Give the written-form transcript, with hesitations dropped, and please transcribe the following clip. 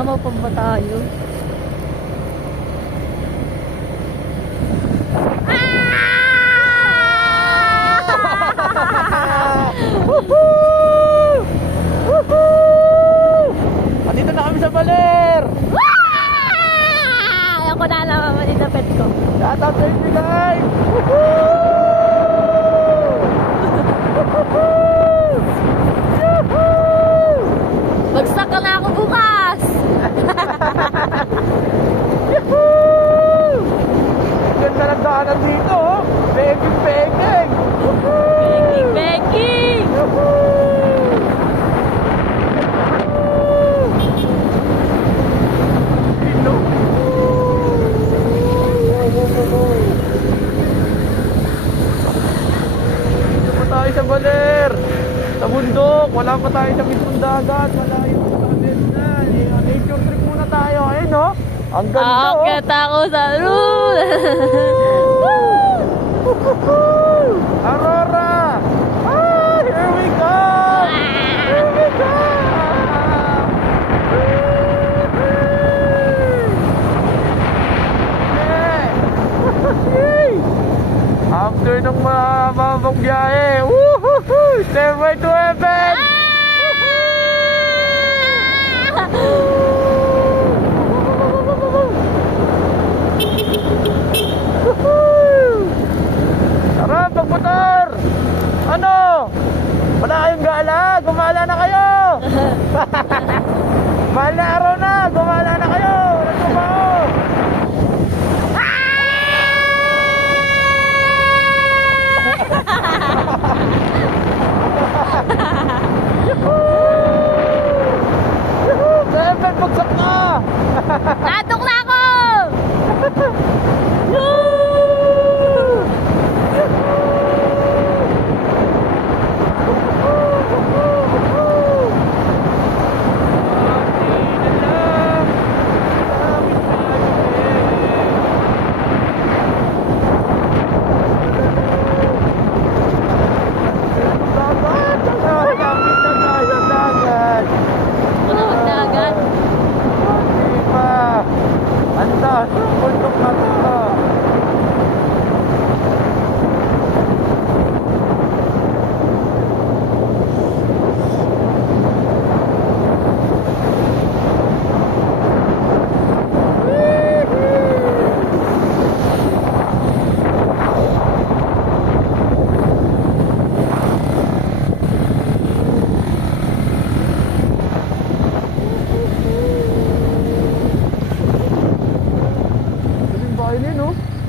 Tama pa ba tayo? Andito na kami sa Baler! Ako na naman maninapit ko. Shout out sa inyo guys! Bagsak ka na ako bukas! Ganda ng daanan dito, oh! Begging! Begging! Dito pa tayo sa Baler! Sa bundok! Wala pa tayo sa mismong dagat! Wala yung dagat na! Nature trip muna tayo! Ayun, oh! Ang ganda, oh! Akit ako sa room! Aurora! Ah! Here we go! Here we go! Yeah! After ng mababang biyahe, woohoo! Stairway to heaven! Tara, pagmotor! Ano? Wala kayong gala? Gumala na kayo! Mahal na araw na! Gumala na kayo! Nagtrabaho! Yuhuu! Seven, bagsak na! Natok na ako!